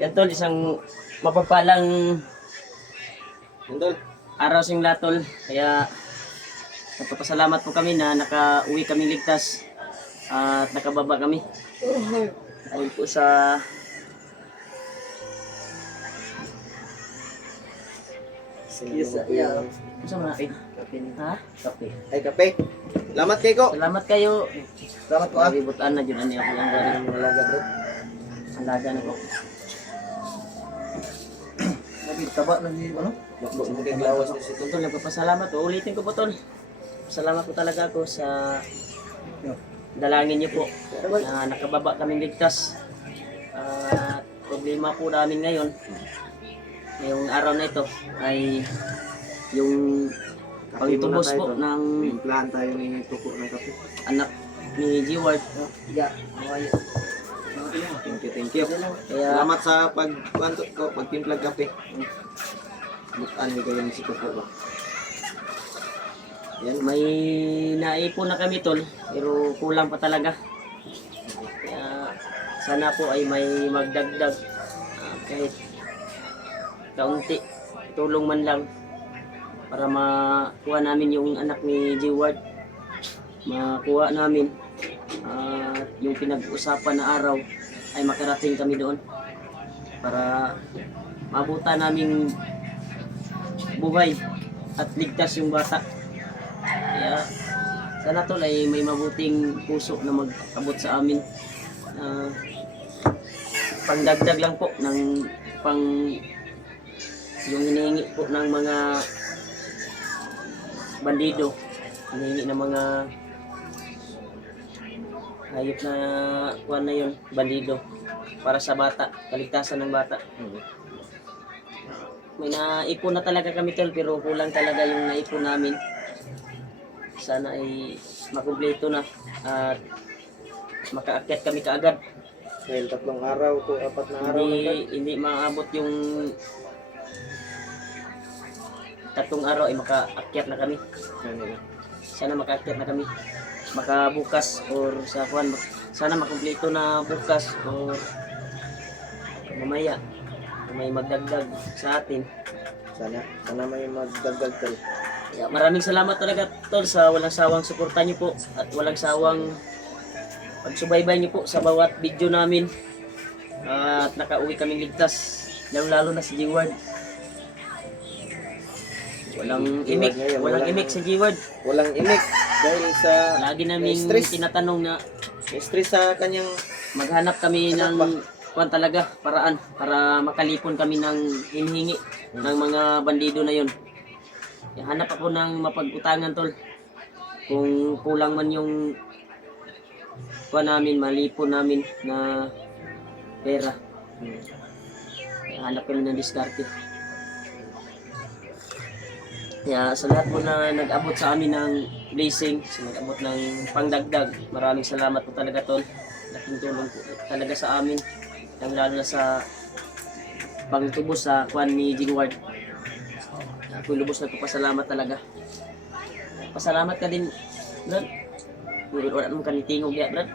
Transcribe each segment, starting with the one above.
Yan tol, isang mapagpalang Tol. araw sa inyo lahat tol. Kaya nagpapasalamat po kami na nakauwi kami ligtas at nakababa kami. Dahil po sa Yes, yeah. sa mga ha? Kape. Ay, kape. Salamat kay ko. Salamat kayo. Salamat ko ah. Ibutan na dyan ano yung ang gari. Malaga bro. Ang laga na po. Nabi, taba na ni ano? Bakbo mo kay lawas ni si Tol, nagpapasalamat po. Ulitin ko po tol. Salamat po talaga ako sa dalangin niyo po na nakababa kami ligtas. At problema po namin ngayon, ngayong araw na ito ay yung pagtubos po ng plan tayo ni tuko ng kape. anak ni G-Ward. Yeah. Thank you. Kaya Salamat sa pagtimplag kape. Bukan ni kayo ni si tuko ba. yan, may naipon na kami tol, pero kulang pa talaga. Kaya sana po ay may magdagdag kahit kaunti, tulong man lang para makuha namin yung anak ni G-Ward. Makuha namin at yung pinag-usapan na araw ay makarating kami doon para mabuta naming buhay at ligtas yung bata. Kaya sana tol ay may mabuting puso na mag-abot sa amin. Pangdagdag lang po ng pang yung hinihingi po ng mga bandido, hinihingi ng mga hayop na kuwan na yun, bandido, para sa bata, kaligtasan ng bata. May naipon na talaga kami tol, pero kulang talaga yung naipon namin. Sana ay makumpleto na at makaakyat kami kaagad. Dahil 3 araw to 4 na araw lang. Hindi maabot yung 3 araw ay makaakyat na kami. Sana makaakyat na kami. Makabukas or sa kuan, sana makumpleto na bukas or mamaya may magdagdag sa atin. Sana may magdagdag tol. Kaya maraming salamat talaga tol sa walang sawang suporta niyo po at walang sawang pagsubaybay niyo po sa bawat video namin. At nakauwi kaming ligtas, lalo na si G-Ward. Walang imik si G-Ward. Walang imik dahil sa Lagi namin stress. tinatanong na Stress sa kanyang maghanap kami ng kuan talaga, paraan para makalipon kami ng hinihingi ng mga bandido na yon. Hanap ako ng mapag-utangan tol. Kung kulang man yung kuan namin, malipon namin na pera. Hanap kami ng diskarte. Kaya sa lahat po na nag-abot sa amin ng blessing, sa nag-abot ng pangdagdag, maraming salamat po talaga tol. Laking tulong po talaga sa amin, lalo na sa pagtubos sa kuan ni G-Ward. Ako lubos na pasalamat talaga. Pasalamat ka din, Brad. Wala naman kanitingog ya, Brad.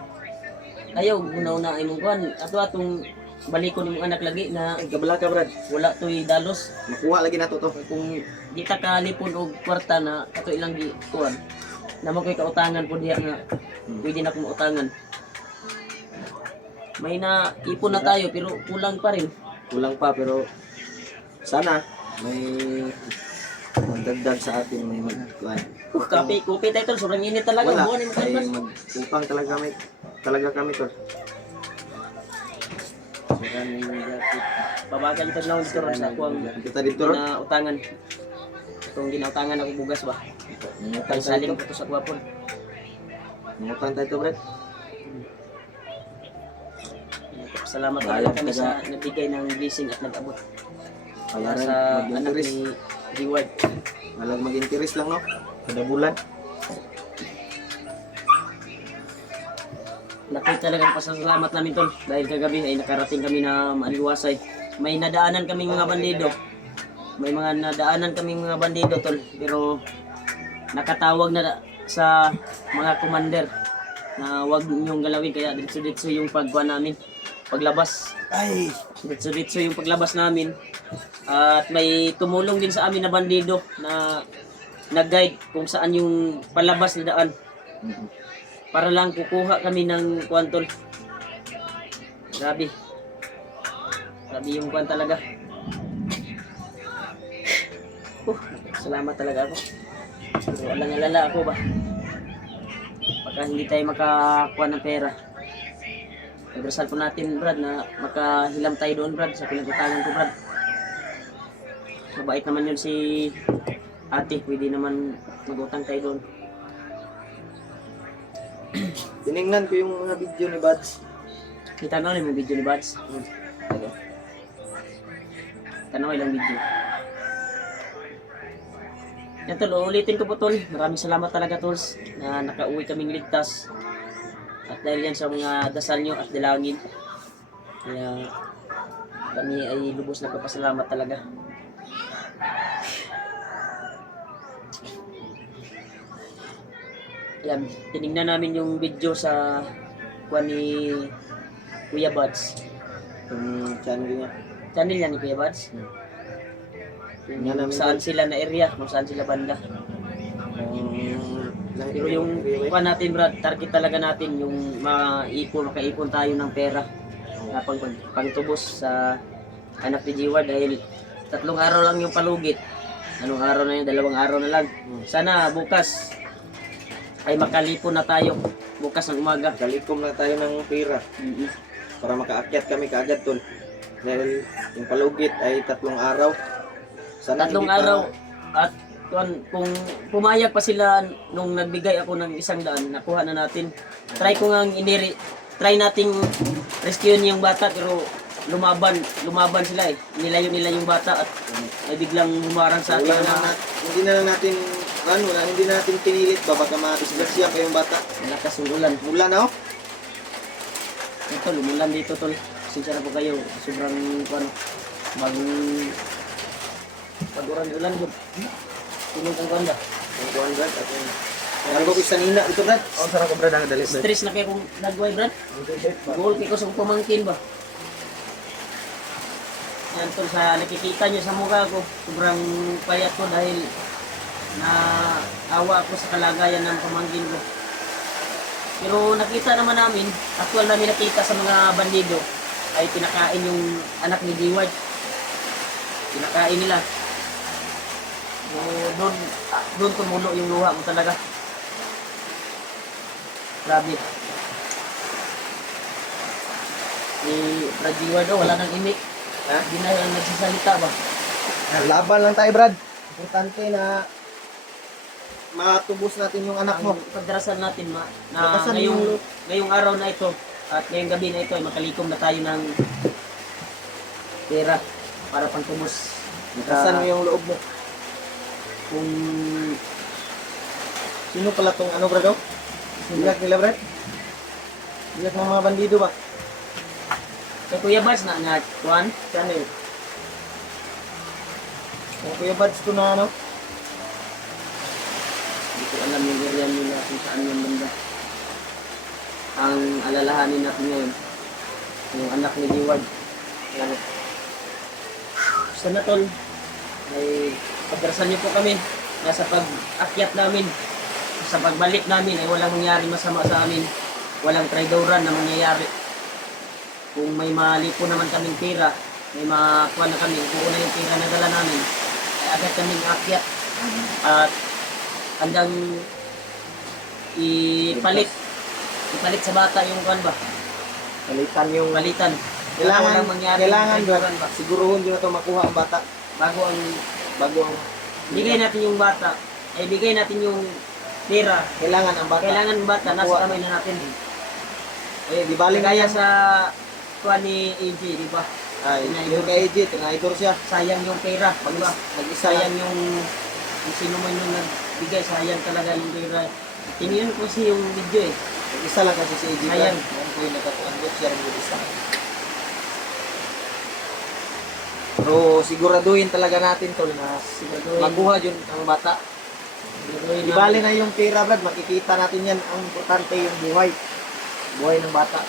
Ayaw, una-una ay mong kuan. Atong balikon yung anak lagi na gabala ka brad. wala to'y dalos. Makuha lagi na to. Kung di ta kalipon og kwarta na ato ilang di kuan, naman ko'y kautangan po diya nga pwede na kong utangan. May na ipon na tayo pero kulang pa rin. Kulang pa pero sana may magdagdag sa atin, may magkuhan. Kape tayo tol, sobrang init talaga. Wala, Buwan yung ay kalpas. mag-upang talaga kami to. Maraming jacket. Babaga kita na dito ron sa kuang Kita dito ron. na utangan. Itong ginautangan ako bugas ba. Kay saling ko to sa kuwapon. Nangutan tayo to, Brad. Salamat talaga kami sa nagbigay ng blessing at nag-abot para Bayaran, sa anak mag-interest. ni G-Ward. Malang mag-interest lang, no? Kada bulan. Laki talagang pasasalamat namin tol dahil kagabi ay nakarating kami na maaliwasay. May nadaanan kaming mga bandido. May mga nadaanan kaming mga bandido tol, pero nakatawag na sa mga commander na wag niyong galawin, kaya dito yung pagkuha namin. paglabas. Ay! Diretso-diretso yung paglabas namin. At may tumulong din sa amin na bandido na nag-guide kung saan yung palabas na daan. Para lang kukuha kami ng kuwantol. Grabe. Grabe yung kuwan talaga. Salamat talaga ako. Pero alang-alala ako ba? Pagka hindi tayo makakuha ng pera. Nagdasal po natin, Brad, na makahilam tayo doon, Brad, sa pinagutangan ko, Brad. Mabait naman yun si ate. Pwede naman magutang tayo doon. Tinignan ko yung mga video ni Buds. Kita na yung video ni Bads. Tanaw ilang video. Yan tol, ulitin ko po tol. Maraming salamat talaga tol na nakauwi kaming ligtas. At dahil yan sa mga dasal nyo at dalangin. Kaya kami ay lubos na kapasalamat talaga. Yan, tinignan namin yung video sa kuha ni Kuya Buds. Yung channel niya. Channel yan ni Kuya Buds. Tingnan namin Kung saan sila na area, kung saan sila banda. Pero yung kuha natin Brad, target talaga natin yung makaipon tayo ng pera na pagtubos sa anak ni Jiwa dahil 3 araw lang yung palugit. Anong araw na yun? 2 araw na lang. Sana bukas ay makalipon na tayo bukas ng umaga. Kalikom na tayo ng pera para makaakyat kami kaagad tol. Dahil yung palugit ay 3 araw. Sana 3 hindi pa- araw at kung pumayag pa sila nung nagbigay ako ng 100, nakuha na natin. Try ko nga try nating rescuein yung bata pero lumaban sila eh. Nilayo nila yung bata at ay biglang humarang sa atin na Hindi na natin hindi na natin pinilit ba baka ma-disgrasya pa yung bata. malakas yung ulan. Ulan na oh. Ito, lumulan dito tol. Sinsya na po kayo. Sobrang pag-ulan good. Tunog ang ganda. Yung kuwan Brad at yung ano ko isa nina ito Brad? Oh, sarap ko Brad ang dali. Stress na kayo kung nagway Brad. Goal kayo sa pamangkin ba? Yan tol, sa nakikita nyo sa mukha ko, sobrang payat ko dahil na awa ako sa kalagayan ng pamangkin ko. Pero nakita naman namin, actual namin nakita sa mga bandido, ay pinakain yung anak ni Diwad. Pinakain nila. So, doon tumulo yung luha mo talaga. Grabe. Si Brad Diwad, wala nang imik. Ha? Hindi na nagsasalita ba? Laban lang tayo Brad. Importante na matubos natin yung anak mo. Ang pagdarasal natin na Pagdarasal ngayong araw na ito at ngayong gabi na ito ay makalikom na tayo ng pera para pangtubos. Nakasan mo yung loob mo. Kung Sino pala tong ano Brad? Bilak nila Brad? Bilak ng mga bandido ba? kay Kuya Bars na kuan, Channel. Kung Kuya Buds ko na ano? hindi ko alam yung area nila kung saan yung banda. Ang alalahanin natin ngayon, yung anak ni Diwad. Yan. Sana tol, ay pagdarasal niyo po kami na sa pag-akyat namin, sa pagbalik namin ay walang mangyari masama sa amin. Walang traidoran na mangyayari. Kung may mali po naman kaming pera, may makuha na kami, buo na yung pera na dala namin, ay agad kaming akyat at hanggang ipalit sa bata yung kuan ba? Palitan yung Palitan. kailangan Walang mangyari. Brad. Traidoran ba? Siguruhin din na to makuha ang bata Bago ang bago ang bigay natin yung bata, ay bigay natin yung pera. kailangan ang bata. Kailangan ng bata, nasa kamay na natin. Eh, di baling Kaya kaya sa kuan ni AJ, di ba? ay yung kay AJ, tinidor siya. Sayang yung pera, di ba? Nag-isa Sayang lang. yung kung sino man yung nagbigay, sayang talaga yung pera. Tiniyon ko kasi yung video eh. Nag-isa lang kasi si AJ. Ayan. Yan po yung nagkatuanggot siya rin yung isa. Pero siguraduhin talaga natin tol na Siguraduhin. makuha yun ang bata. Siguraduhin Di bali na yung pera Brad, makikita natin yan. Ang importante yung buhay. Buhay ng bata.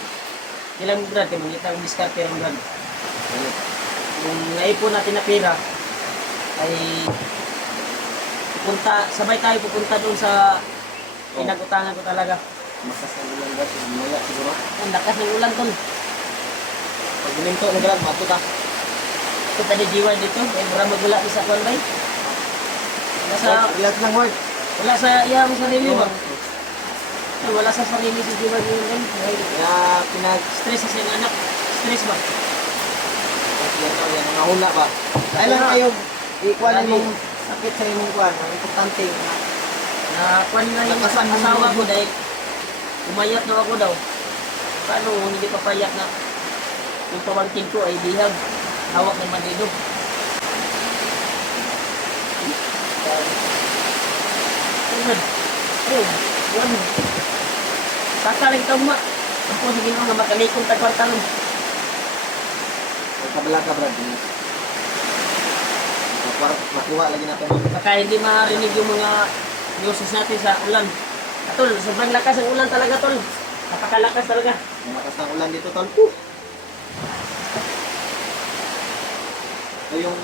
Ilang Brad, kaya mangita ang diskarte ng Brad. Kung naipon natin na pera, ay sabay tayo pupunta doon sa pinag-utangan ko talaga. Makas ng ulan Brad, maya siguro. Ang lakas ng ulan tol. Pag guminto ng Brad, mato ta. Punta ni Jiwan dito, ay mura magula sa kwan bay. Relax lang Ward. Wala sa iyang sarili ba? Wala sa sarili si Jiwan yun. Kaya Stress sa siyang anak. Stress ba? yan, nangahula ba? Kailan kayo ikuan mong sakit sa imong kuan, ang importante na Na kwan na yung asawa ko dahil umayat na ako daw. Paano hindi pa payak na yung pamangkin ko ay bihag. Hawak ng mandido. Ayun. Sakaling ka ma. Ako sige nga makalikong tagwartalong. kabala ka Brad. Makuha lagi natin. Baka hindi marinig yung mga news natin sa ulan. Tol, sobrang lakas ang ulan talaga tol. Napakalakas talaga. Malakas ng ulan dito tol. Ito yung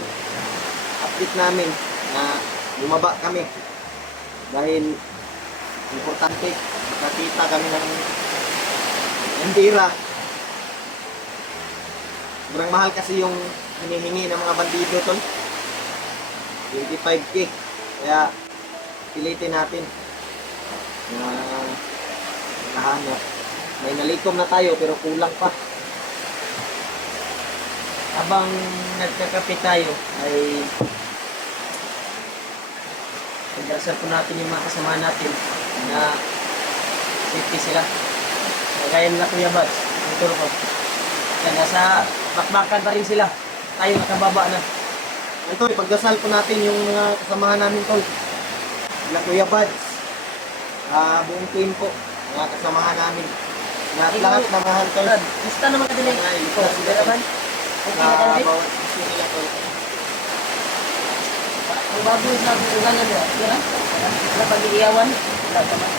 update namin na bumaba kami dahil importante makakita kami ng tira. Sobrang mahal kasi yung hinihingi ng mga bandido tol. 25K. Kaya pilitin natin na nakahanap. May nalikom na tayo pero kulang pa. Habang nagkakape tayo ay pagdasal po natin yung mga kasama natin na safety sila. Kagaya nila Kuya Bads, ang turo ko. Kaya nasa bakbakan pa rin sila. Tayo nakababa na. Ito, ipagdasal po natin yung mga kasamahan namin tol. Sila Kuya Bads, buong team po, mga kasamahan namin. Lahat na mahal tol. Gusto naman ka din eh. Ito, sila naman. Okay na ka din. Bawat gusto nila tol. Ang baboy sa ulangan nila. Kira? Wala pag-iiyawan. Wala naman.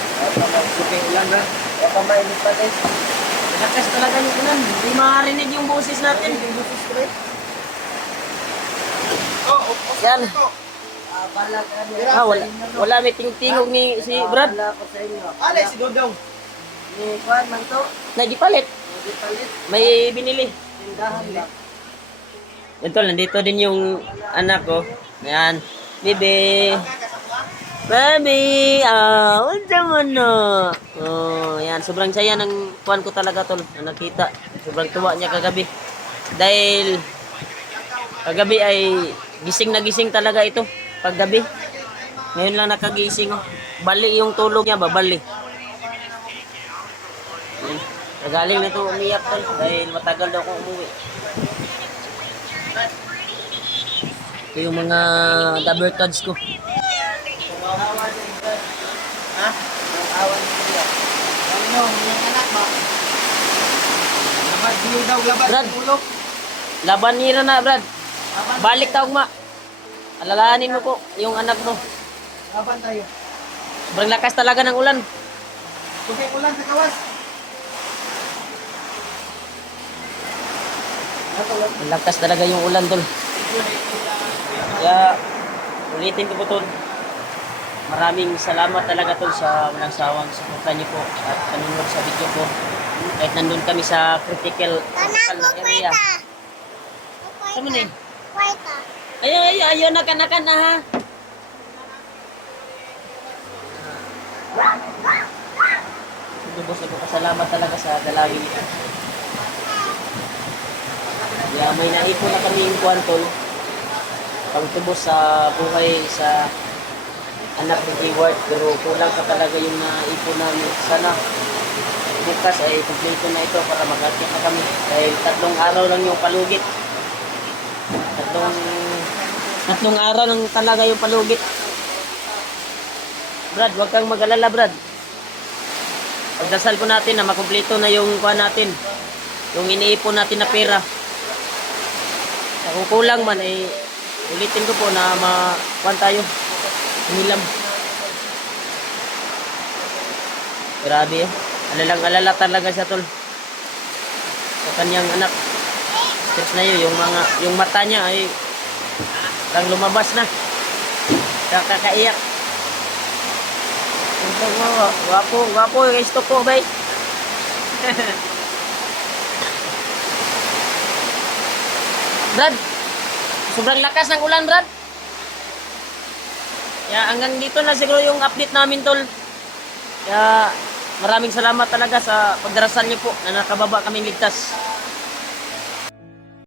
Looking ulan na. Wala pa mainit pa din. Malakas talaga yung ulan. Hindi makarinig yung boses natin. Yan. Wala may tingtingog ni si Brad. Ale, si Dodong. Nagipalit. May binili. Ito, nandito din yung anak ko. Ayan. Bibi. Baby. Unsa mo no? Oh, yan. Sobrang saya ng kuwan ko talaga tol. Na nakita. Sobrang tuwa niya kagabi. Dahil kagabi ay gising na gising talaga ito. Paggabi. Ngayon lang nakagising. Oh. Bali yung tulog niya ba? Bali. Yan. Nagaling na ito umiyak tol. Dahil matagal daw akong umuwi. Ito yung mga double cards ko. Ha? Ang awan niya. Ano, yung anak mo? Labad niyo daw, labad Brad. ng ulo. Laban nila na, Brad. Balik taong ma. Alalahanin mo po yung anak mo. Laban tayo. Sobrang lakas talaga ng ulan. Tubig ulan sa kawas. Ang lakas talaga yung ulan, tol. Kaya, ulitin ko po, tol. Maraming salamat talaga, tol, sa walang sawang suporta niyo po at panunod sa video ko. Kahit nandun kami sa critical na area. Saan mo na yun? Ayaw, nakan na ha. Lubos na po kasalamat talaga sa dalawin ito. Kaya may naipon na kami yung kwantol. Pagtubos sa buhay sa anak ni Keyword. Pero kulang pa talaga yung naipon namin. Sana bukas ay kumpleto na ito para mag-akit na kami. Dahil 3 araw lang yung palugit. Tatlong araw lang talaga yung palugit. Brad, huwag kang mag-alala, Brad. Pagdasal po natin na makumpleto na yung kuha natin. Yung iniipon natin na pera. Kung kulang man, eh, ulitin ko po na makuha tayo. Umilam. Grabe eh. Alalang-alala talaga siya, tol. sa kanyang anak. Tapos na yun, yung mata niya ay lang lumabas na. Kakaiyak. Gwapo, guys, to po, bay. Brad, sobrang lakas ng ulan, Brad. Kaya hanggang dito na siguro yung update namin, tol. Kaya maraming salamat talaga sa pagdarasal niyo po na nakababa kaming ligtas.